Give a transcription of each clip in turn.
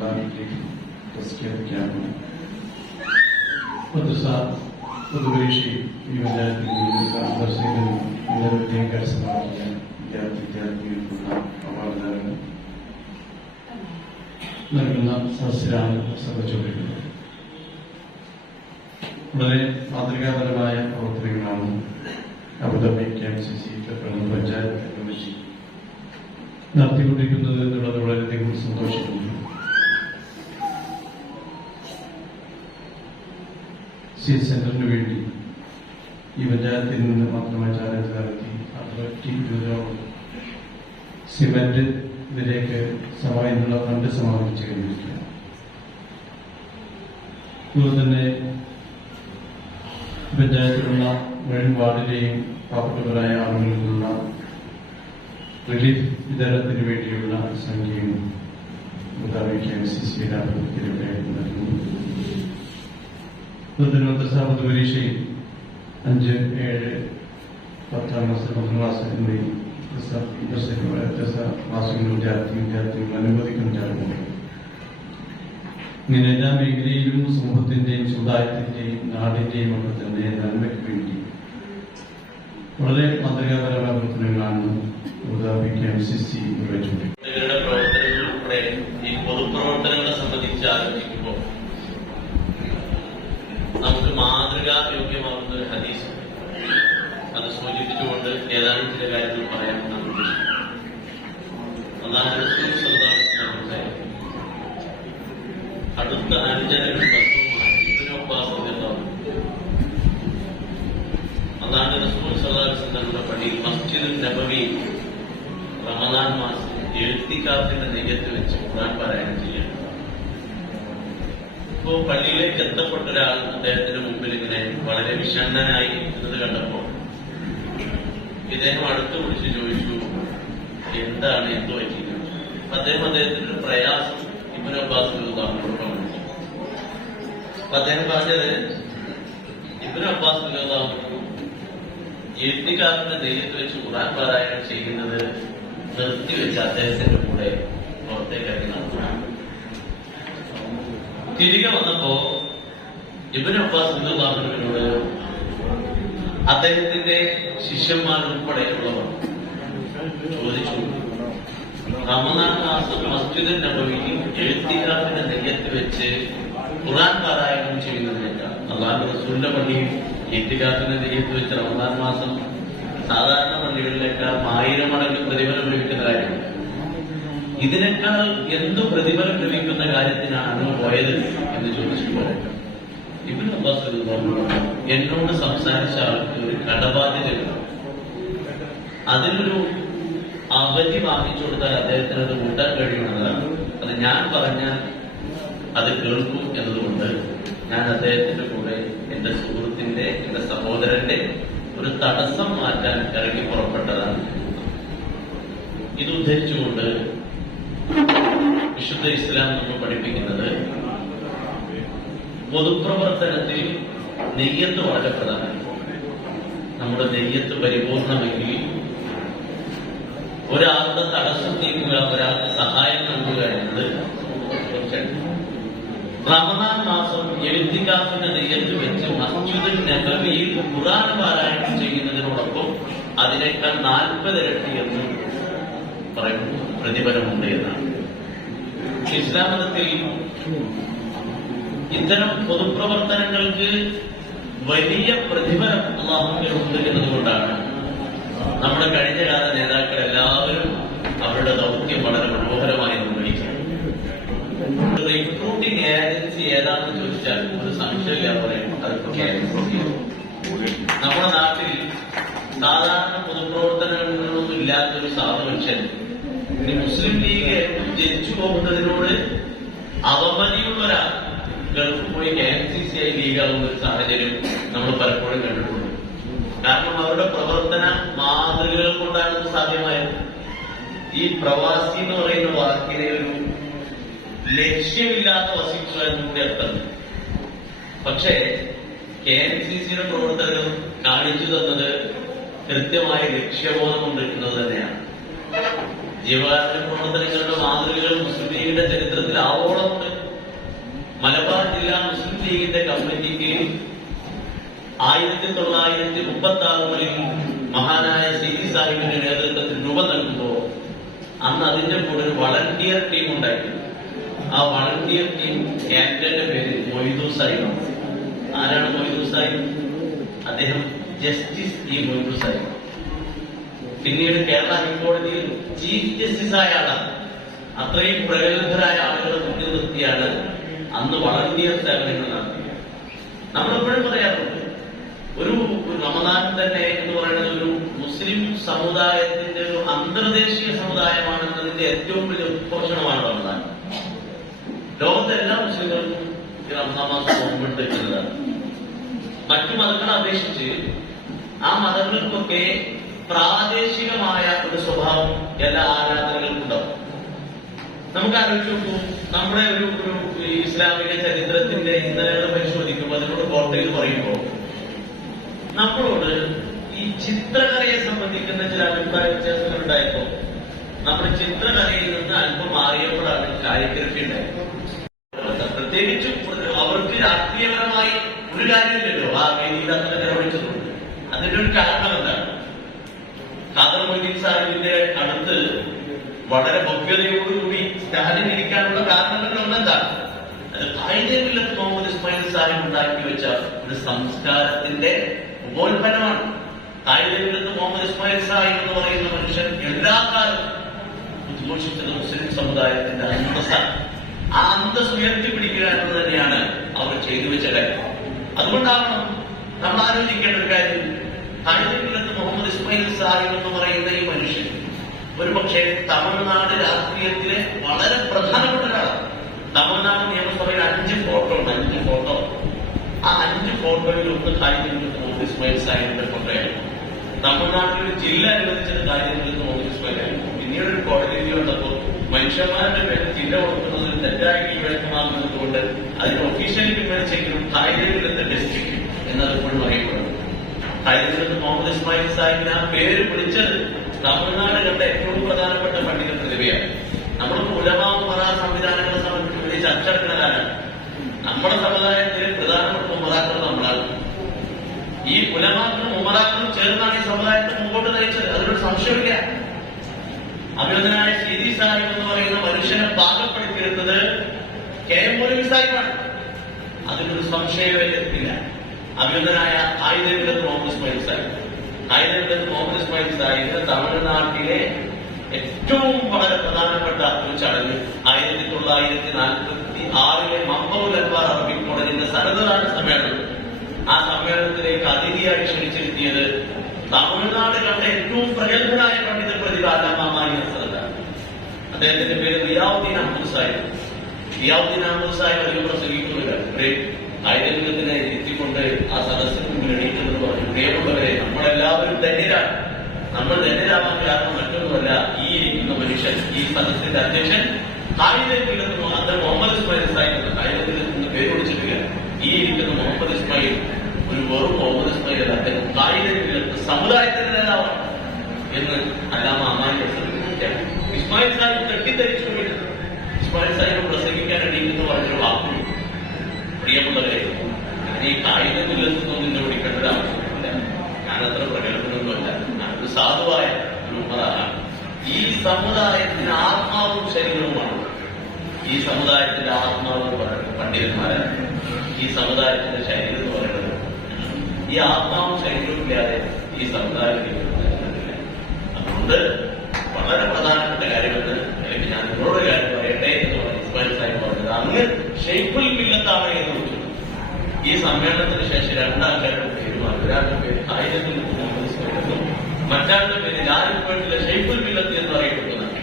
ഭാവിക്ക് പ്രസിദ്ധീകരിക്കാനും മദ്രസ പൊതുപരീക്ഷയിൽ ഈ പഞ്ചായത്തിൽ നിരവധി കരസ്ഥമാക്കിയ വിദ്യാർത്ഥി വിദ്യാർത്ഥികൾക്കുള്ള അവാർഡുകൾ നൽകുന്ന സദസ്സിലാണ് ശ്രദ്ധിച്ചുകൊണ്ടിരിക്കുന്നത് വളരെ മാതൃകാപരമായ പ്രവർത്തനങ്ങളാണ് Abu Dhabi K M C C panchayat committee നടത്തിക്കൊണ്ടിരിക്കുന്നത് എന്നുള്ളത് വളരെയധികം സന്തോഷിക്കുന്നു. സി സെന്ററിന് വേണ്ടി ഈ പഞ്ചായത്തിൽ നിന്ന് മാത്രമായി ചാലഞ്ച് നടത്തി അറുപത്തി രൂപയോളം സിമന്റ് ഇതിലേക്ക് സമാധാനമുള്ള ഫണ്ട് സമാഹരിച്ചു കഴിഞ്ഞിരിക്കുകയാണ്. അതുപോലെ തന്നെ പഞ്ചായത്തിലുള്ള മുഴുവൻ വാർഡിലെയും പാവപ്പെട്ടവരായ ആളുകൾക്കുള്ള റിലീഫ് വിതരണത്തിന് വേണ്ടിയുള്ള സംഖ്യയും മുതാബിക്ക് സി സി ലാഭത്തിലൂടെ നൽകുന്നു അതുപോലെ മദ്രസ പരീക്ഷയും അഞ്ച് ഏഴ് പത്താം ക്ലാസ് പത്താം ക്ലാസ് എന്നീ വ്യത്യസ്ത ക്ലാസ്സുകൾ വിദ്യാർത്ഥി വിദ്യാർത്ഥികൾ അനുവദിക്കുന്ന ചടങ്ങുകൾ ഇങ്ങനെ എല്ലാ മേഖലയിലും സമൂഹത്തിന്റെയും സമുദായത്തിന്റെയും നാടിന്റെയും ഒക്കെ തന്നെ നന്മയ്ക്ക് വേണ്ടി വളരെ മാതൃകാപരമായ പ്രവർത്തനങ്ങളാണ് അബുദാബി എം സി നിർവഹിച്ചുകൊണ്ടിരിക്കുന്നത് ഇവരുടെ പ്രവർത്തനങ്ങൾ ഉൾപ്പെടെ ഈ പൊതുപ്രവർത്തനങ്ങളെ സംബന്ധിച്ച് ആലോചിക്കുമ്പോൾ നമുക്ക് മാതൃകാ യോഗ്യമാകുന്ന ഒരു ഹദീസ്. അത് സൂചിപ്പിച്ചുകൊണ്ട് ഏതാനും ചില കാര്യങ്ങൾ പറയാൻ നാം ഉദ്ദേശിക്കുന്നു അള്ളാഹു റസൂൽ സല്ലല്ലാഹു അലൈഹി വസല്ലം അടുത്ത ഇബ്നു അബ്ബാസ് റളിയല്ലാഹു അൻഹു. റസൂൽ വസല്ലമയുടെ പള്ളിയിൽ മസ്ജിദുൽ നബവി റമദാൻ മാസം എഴുത്തിക്കാത്തിന്റെ നെയ്യത്ത് വെച്ച് ഖുർആൻ പാരായണം ചെയ്യണം ഇപ്പോ പള്ളിയിലേക്ക് എത്തപ്പെട്ട ഒരാൾ അദ്ദേഹത്തിന്റെ മുമ്പിൽ ഇങ്ങനെ വളരെ വിഷണ്ണനായി എന്നത് കണ്ടപ്പോൾ ഇദ്ദേഹം അടുത്ത് വിളിച്ച് ചോദിച്ചു എന്താണ് എന്ത് പറ്റിയത് അദ്ദേഹം അദ്ദേഹത്തിന്റെ പ്രയാസം ഇബിൻ അബ്ബാസ് അപ്പൊ അദ്ദേഹം പറഞ്ഞത് ഇബിൻ അബ്ബാസ് എഴുത്തിക്കാരന്റെ നെയ്യത്ത് വെച്ച് ഉറാൻ പാരായണം ചെയ്യുന്നത് നിർത്തിവെച്ച് അദ്ദേഹത്തിന്റെ കൂടെ പുറത്തേക്ക് ഇറങ്ങി നടന്നു തിരികെ വന്നപ്പോ ഇബിൻ അബ്ബാസ് അദ്ദേഹത്തിന്റെ ശിഷ്യന്മാരുൾപ്പെടെയുള്ളവർ ചോദിച്ചു. റമദാൻ മാസം മസ്ജിദ് നബവിയിൽ എഴുത്തിക്കാരന്റെ നെയ്യത്ത് വെച്ച് ഖുറാൻ പാരായണം ചെയ്യുന്നതിനേക്കാൾ അള്ളാഹു റസൂലിന്റെ പള്ളിയിൽ എഴുത്തിക്കാരന്റെ നെയ്യത്ത് വെച്ച് റമദാൻ മാസം സാധാരണ പള്ളികളിലേക്കാൾ ആയിരം മടങ്ങ് പ്രതിഫലം ലഭിക്കുന്ന കാര്യമാണ്. ഇതിനേക്കാൾ എന്തു പ്രതിഫലം ലഭിക്കുന്ന കാര്യത്തിനാണ് അങ്ങ് പോയത് എന്ന് ചോദിച്ചപ്പോൾ ഇബിൻ അബ്ബാസ് പറഞ്ഞു എന്നോട് സംസാരിച്ച ആൾക്ക് ഒരു കടബാധ്യതയുണ്ട് അതിനൊരു അവധി വാങ്ങിച്ചു കൊടുത്താൽ അദ്ദേഹത്തിന് അത് കൂട്ടാൻ കഴിയുന്നതാണ് അത് ഞാൻ പറഞ്ഞാൽ അത് കേൾക്കും എന്നതുകൊണ്ട് ഞാൻ അദ്ദേഹത്തിന്റെ കൂടെ എന്റെ സുഹൃത്തിന്റെ എന്റെ സഹോദരന്റെ ഒരു തടസ്സം മാറ്റാൻ ഇറങ്ങി പുറപ്പെട്ടതാണ്. ഇത് ഉദ്ധരിച്ചുകൊണ്ട് വിശുദ്ധ ഇസ്ലാം നമ്മൾ പഠിപ്പിക്കുന്നത് പൊതുപ്രവർത്തനത്തിൽ നെയ്യത്ത് വളരെ പ്രധാനമാണ് നമ്മുടെ നെയ്യത്ത് പരിപൂർണമെങ്കിൽ ഒരാളുടെ തടസ്സം നീക്കുക ഒരാൾക്ക് സഹായം നൽകുക എന്നത് റമദാൻ മാസം എഴുത്തിക്കാഫിന്റെ നെയ്യത്ത് വെച്ച് മസ്ജിദിൽ നബവിയിൽ ഖുറാൻ പാരായണം ചെയ്യുന്നതിനോടൊപ്പം അതിനേക്കാൾ നാൽപ്പത് ഇരട്ടി എന്ന് പറയുന്നു പ്രതിഫലമുണ്ട് എന്നാണ്. ഇസ്ലാം ഇത്തരം പൊതുപ്രവർത്തനങ്ങൾക്ക് വലിയ പ്രതിഫലം ഉണ്ട് എന്നതുകൊണ്ടാണ് നമ്മുടെ കഴിഞ്ഞ കാല നേതാക്കൾ എല്ലാവരും അവരുടെ ദൗത്യം വളരെ മനോഹരമായി നിർവഹിക്കുന്നത് റിക്രൂട്ടിംഗ് ഏജൻസി ഏതാണെന്ന് ചോദിച്ചാൽ ഒരു സംശയമില്ല പറയും നമ്മുടെ നാട്ടിൽ സാധാരണ പൊതുപ്രവർത്തനങ്ങളൊന്നും ഇല്ലാത്തൊരു സാധുമനുഷ്യൻ ഇനി മുസ്ലിം ലീഗ് ജനിച്ചു പോകുന്നതിനോട് അവമതിയുള്ള ഗൾഫ് പോയി K M C C I ലീഗാവുന്ന ഒരു സാഹചര്യം നമ്മൾ പലപ്പോഴും കണ്ടിട്ടുണ്ട്. കാരണം അവരുടെ പ്രവർത്തന മാതൃകകൾ കൊണ്ടാണ് ഇത് സാധ്യമായത്. ഈ പ്രവാസി എന്ന് പറയുന്ന വാക്കിനെ ഒരു ലക്ഷ്യമില്ലാത്ത വസിക്കുക എന്നുകൂടി അർത്ഥം. പക്ഷേ കെ എം സി സിയുടെ പ്രവർത്തകർ കാണിച്ചു തന്നത് കൃത്യമായ ലക്ഷ്യബോധം കൊണ്ടിരിക്കുന്നത് തന്നെയാണ്. ജീവകാരുണ്യ പ്രവർത്തനങ്ങളുടെ മാതൃകകൾ മുസ്ലിം ലീഗിന്റെ ചരിത്രത്തിൽ ആവോളമുണ്ട്. മലബാർ ജില്ലാ മുസ്ലിം ലീഗിന്റെ കമ്മിറ്റിക്ക് ആയിരത്തി തൊള്ളായിരത്തി മുപ്പത്തി ആറുകളിൽ മഹാനായ സി വി സാഹിബിന്റെ നേതൃത്വത്തിൽ രൂപം നൽകുമ്പോൾ അന്ന് അതിന്റെ കൂടെ ഒരു വളണ്ടിയർ ടീം ഉണ്ടായിരുന്നു. ആ വളണ്ടിയർ ടീം ക്യാപ്റ്റന്റെ പേര് മൊയ്തു സാഹിബ് ആരാണ് മൊയ്തു സാഹിബ്? അദ്ദേഹം ജസ്റ്റിസ് ഇ മൊയ്തു സാഹിബ്. പിന്നീട് കേരള ഹൈക്കോടതിയിൽ ചീഫ് ജസ്റ്റിസ് ആയ ആളാണ് അത്രയും പ്രഗത്ഭരായ ആളുകളെ മുന്നിൽ നിർത്തിയാണ് അന്ന് വളണ്ടിയർ സേവനങ്ങൾ നടത്തിയത്. നമ്മളെപ്പോഴും പറയാറുണ്ട് ഒരു റമദാൻ തന്നെ എന്ന് പറയുന്നത് ഒരു മുസ്ലിം സമുദായത്തിന്റെ ഒരു അന്തർദേശീയ സമുദായമാണെന്നതിന്റെ ഏറ്റവും വലിയ ഉദ്ഘോഷണമാണ് റമദാൻ. ലോകത്തെ എല്ലാ മുസ്ലിങ്ങൾക്കും ഈ റമദാൻ മാസം നോമ്പിട്ട് വെക്കുന്നതാണ് മറ്റു മതങ്ങളെ അപേക്ഷിച്ച് ആ മതങ്ങൾക്കൊക്കെ പ്രാദേശികമായ ഒരു സ്വഭാവം എല്ലാ ആരാധനകൾക്കും ഉണ്ടാവും നമുക്ക് ആലോചിച്ച് നോക്കൂ നമ്മുടെ ഒരു ഒരു ഇസ്ലാമിക ചരിത്രത്തിന്റെ ഇന്നലകൾ പരിശോധിക്കുമ്പോൾ അതിനോട് കോട്ടയിൽ പറയുമ്പോൾ നമ്മളോട് ഈ ചിത്രകലയെ സംബന്ധിക്കുന്ന ചില അഭിപ്രായ വ്യത്യാസങ്ങൾ ഉണ്ടായപ്പോ നമ്മൾ ചിത്രകലയിൽ നിന്ന് അല്പം മാറിയപ്പോഴാണ് കാലിഗ്രഫി ഉണ്ടായത്. പ്രത്യേകിച്ചും അവർക്ക് രാഷ്ട്രീയപരമായി ഒരു കാര്യമില്ലല്ലോ. ആ വേദിയിൽ അത്ര നിർവഹിച്ചതുകൊണ്ട് അതിന്റെ ഒരു കാരണം ഖാദർ മൊയ്തീൻ സാഹിബിന്റെ അടുത്ത് വളരെ ഭവ്യതയോടുകൂടി സ്റ്റാലിൻ ഇരിക്കാനുള്ള കാരണങ്ങളിൽ ഒന്നെന്താണ് അത് കായികമില്ലത്ത് മുഹമ്മദ് ഇസ്മായിൽ സാഹിബ് ഉണ്ടാക്കി വെച്ച ഒരു സംസ്കാരത്തിന്റെ ഉപോത്പന്നമാണ് കായികമില്ലത്ത് മുഹമ്മദ് ഇസ്മായിൽ സാഹിബ് എന്ന് പറയുന്ന മനുഷ്യൻ എല്ലാ കാലത്തും ഉദ്ഘോഷിച്ചത് മുസ്ലിം സമുദായത്തിന്റെ അന്തസ്സാണ് ആ അന്തസ് ഉയർത്തിപ്പിടിക്കുക എന്നത് തന്നെയാണ് അവർ ചെയ്തു വെച്ച കാര്യം. അതുകൊണ്ടാണ് നമ്മൾ ആലോചിക്കേണ്ട ഒരു കാര്യം. കായികമില്ലത്ത് മുഹമ്മദ് ഇസ്മായിൽ സാഹിബ് എന്ന് പറയുന്ന ഈ മനുഷ്യൻ ഒരുപക്ഷെ തമിഴ്നാട് രാഷ്ട്രീയത്തിലെ വളരെ പ്രധാനപ്പെട്ട ഒരാളാണ്. തമിഴ്നാട് നിയമസഭയിൽ അഞ്ച് ഫോട്ടോ ഉണ്ട് അഞ്ച് ഫോട്ടോ ആ അഞ്ച് ഫോട്ടോയിൽ ഒന്ന് കായികമില്ലത്ത് മുഹമ്മദ് ഇസ്മായിൽ സാഹിബിന്റെ ഫോട്ടോയാണ് തമിഴ്നാട്ടിൽ ഒരു ജില്ല അനുവദിച്ചത് കായികമില്ലത്ത് മുഹമ്മദ് ഇസ്മായിൽ ആയിരുന്നു. പിന്നീട് ഒരു കോടതി വന്നപ്പോൾ മനുഷ്യന്മാരുടെ പേര് ജില്ല കൊടുക്കുന്നത് തെറ്റായ കീഴ്വഴക്കമാകുന്നതുകൊണ്ട് അതിന് ഒഫീഷ്യലി പിൻവലിച്ചെങ്കിലും കായികമില്ലത്തെ ഡിസ്ട്രിക്ട് എന്നത് എപ്പോഴും കായികമില്ലത്ത് മുഹമ്മദ് ഇസ്മായിൽ സാഹിബിന് ആ പേര് വിളിച്ചത് തമിഴ്നാട് കണ്ട ഏറ്റവും പ്രധാനപ്പെട്ട പണ്ഡിത പ്രതിഭയാണ്. നമ്മൾ കുലമാവ് ഉമറ സംവിധാനങ്ങളെ സംബന്ധിച്ച് വലിയ ചർച്ച എടുക്കുന്നതാണ് നമ്മുടെ സമുദായത്തിൽ പ്രധാനപ്പെട്ട ഉമറാക്കൾ നമ്മളാണ് ഈ കുലമാക്കളും ഉമറാക്കളും ചേർന്നാണ് ഈ സമുദായത്തെ മുമ്പോട്ട് നയിച്ചത്. അതിനൊരു സംശയമില്ല. അഭിനന്ദനായ ശ്രീതി സാഹിബ് എന്ന് പറയുന്ന മനുഷ്യനെ പാകപ്പെടുത്തിയിരുന്നത് കെ എം മൗലവി സാഹിബാണ്. അതിനൊരു സംശയമേ ഇല്ല. അഭിനന്ദനായ ആയുധവില്ലത്ത് കോൺഗ്രസ് മൈൻസ് ആയി. ആയുധവില്ലത്ത് കോൺഗ്രസ് മൈൻസ് സാഹിബ് തമിഴ്നാട്ടിലെ ഏറ്റവും വളരെ പ്രധാനപ്പെട്ട ഒരു ചടങ്ങ് ആയിരത്തി തൊള്ളായിരത്തി നാൽപ്പത്തി ആറിലെ മമ്പൂർ അൻവാർ അറബിക് കോളേജിന്റെ സന്നദ്ധദാന സമ്മേളനം. ആ സമ്മേളനത്തിലേക്ക് അതിഥിയായി ക്ഷണിച്ചിരുത്തിയത് തമിഴ്നാട് കണ്ട ഏറ്റവും പ്രഗത്ഭനായ പണ്ഡിത പ്രതിഭ അല്ലാമാനി ഹസറത്താണ് അദ്ദേഹത്തിന്റെ പേര് റിയാവുദ്ദീൻ അഹമ്മദ് സാഹിബ്. റിയാവുദ്ദീൻ അഹമ്മദ് സാഹിബ് അധികം പ്രസംഗിക്കുന്നില്ല ആയുധത്തിനെ എത്തിക്കൊണ്ട് ആ സദസ്സിന് മുമ്പിൽ എണീക്കുന്നത് പറഞ്ഞു പ്രിയമുള്ളവരെ നമ്മളെല്ലാവരും ധന്യരാണ് നമ്മൾ മറ്റൊന്നുമല്ല ഈ ഇരിക്കുന്ന മനുഷ്യൻ ഈ സദസ്സിന്റെ അധ്യക്ഷൻ കായികത്തിൽ അത് മുഹമ്മദ് ഇസ്മായിൽ സാഹിബ് കായികത്തിൽ നിന്ന് പേര് ഈ ഇരിക്കുന്ന മുഹമ്മദ് ഇസ്മായിൽ ഒരു വെറും മുഹമ്മദ് ഇസ്മായിൽ അല്ല അദ്ദേഹം കായികത്തിൽ സമുദായത്തിന്റെ നേതാവാണ് എന്ന് അല്ലാമ പ്രസംഗിക്കുകയാണ് ഇസ്മായിൽ സാഹിബ് തെറ്റിദ്ധരിച്ചു പോയിട്ട് ഇസ്മായിൽ സാഹിബ് പ്രസംഗിക്കാൻ എണീക്കുന്ന പറഞ്ഞൊരു വാക്കുണ്ട്. പ്രിയമുള്ളവരെ ഈ കായികത്തിലെത്തുന്നു നിന്നെ വിളിക്കേണ്ട ഒരു ആവശ്യമില്ല. ഞാനത്ര പ്രകടനമൊന്നുമല്ല. ഞാനൊരു സാധുവായ ഒരു ഈ സമുദായത്തിന് ആത്മാവും ശരീരവുമാണ് ഈ സമുദായത്തിന്റെ ആത്മാവ് എന്ന് പണ്ഡിതന്മാരാണ്. ഈ സമുദായത്തിന്റെ ശരീരം എന്ന് പറയുന്നത് ഈ ആത്മാവും ശരീരവും ഇല്ലാതെ ഈ നിലനിൽക്കില്ല. അതുകൊണ്ട് വളരെ പ്രധാനപ്പെട്ട കാര്യമെന്ന് അല്ലെങ്കിൽ ഞാൻ നിങ്ങളോട് കാര്യം പറയട്ടെ എന്ന് പറഞ്ഞു പറഞ്ഞത്. അന്ന് ഷെയ്ഖുൽ മില്ലത്താണ് എന്ന് വിളിച്ചു ഈ സമ്മേളനത്തിന് ശേഷം രണ്ടാൾക്കാരുടെ പേര് ഒരാളുടെ പേര് മറ്റാളുടെ പേര് ലാലിപ്പേട്ടിലെ ഷെയ്ഫുൽ മില്ലത്ത് എന്ന് അറിയപ്പെടുന്നതാണ്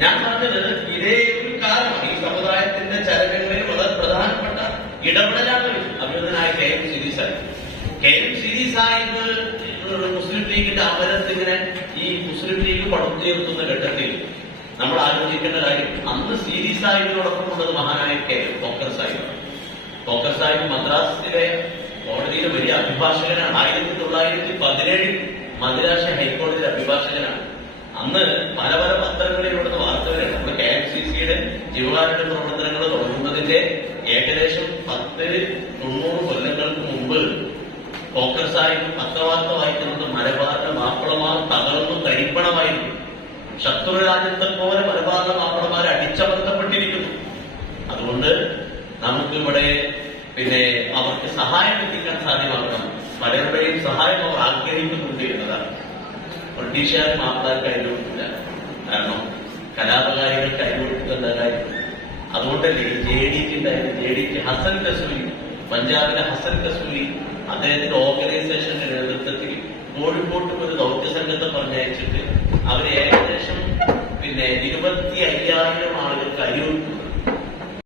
ഞാൻ പറഞ്ഞത് ഇതേ ഒരു കാരണം ഈ സമുദായത്തിന്റെ ചലനങ്ങളിൽ വളരെ പ്രധാനപ്പെട്ട ഇടപെടലാണ് അഭിനന്ദനായ കെ എം സിരി ആയി. കെ എം സിരി സാഹിബ് മുസ്ലിം ലീഗിന്റെ അമരത്തിങ്ങനെ ഈ മുസ്ലിം ലീഗ് പടുത്തുയർത്തുന്ന ഘട്ടത്തിൽ നമ്മൾ ആലോചിക്കേണ്ട കാര്യം അന്ന് സിരി സാഹിബിനോടൊപ്പം ഉള്ളത് മഹാനായ കെ ഫോക്കർ സാഹിബ് ഫോക്കർ സാഹിബ് മദ്രാസിലെ കോടതിയിലെ വലിയ അഭിഭാഷകനാണ്. ആയിരത്തി തൊള്ളായിരത്തി പതിനേഴിൽ മദ്രാസ് ഹൈക്കോടതിയിലെ അഭിഭാഷകനാണ്. അന്ന് പല പല പത്രങ്ങളിലൂടെ വാർത്ത വരെയാണ് നമ്മുടെ കെ എം സി സിയുടെ ജീവകാരുടെ പ്രവർത്തനങ്ങൾ തുടങ്ങുന്നതിന്റെ ഏകദേശം പത്ത് തൊണ്ണൂറ് കൊല്ലങ്ങൾക്ക് മുമ്പ് പോക്കർ സാഹിബ് പത്രവാർത്ത വായിക്കുന്നത് മലബാറിന്റെ മാപ്പിളമാർ തകർന്നു കരിപ്പണമായിരുന്നു ശത്രു രാജ്യത്തെ പോലെ മലബാറിന്റെ മാപ്പിളമാർ അടിച്ചമർത്തപ്പെട്ടിരിക്കുന്നു. അതുകൊണ്ട് നമുക്കിവിടെ പിന്നെ അവർക്ക് സഹായം എത്തിക്കാൻ സാധ്യമാക്കണം പലരുടെയും സഹായം അവർ ആഗ്രഹിക്കുന്നുണ്ട് എന്നതാണ് ബ്രിട്ടീഷുകാർ മാത്രം അയൽവിട്ടില്ല കാരണം കലാപകാരികൾ എന്താ കാര്യം? അതുകൊണ്ടല്ലേ ജെ ഡിക്ക് ഉണ്ടായിരുന്നു. ജെ ഡിക്ക് ഹസൻ കസൂരി പഞ്ചാബിലെ ഹസൻ കസൂരി അദ്ദേഹത്തിന്റെ ഓർഗനൈസേഷന്റെ നേതൃത്വത്തിൽ കോഴിക്കോട്ട് ഒരു ദൗത്യ സംഘത്തെ പറഞ്ഞയച്ചിട്ട് അവർ ഏകദേശം പിന്നെ ഇരുപത്തി അയ്യായിരം ആളുകൾക്ക് അരിവെക്കുന്നത്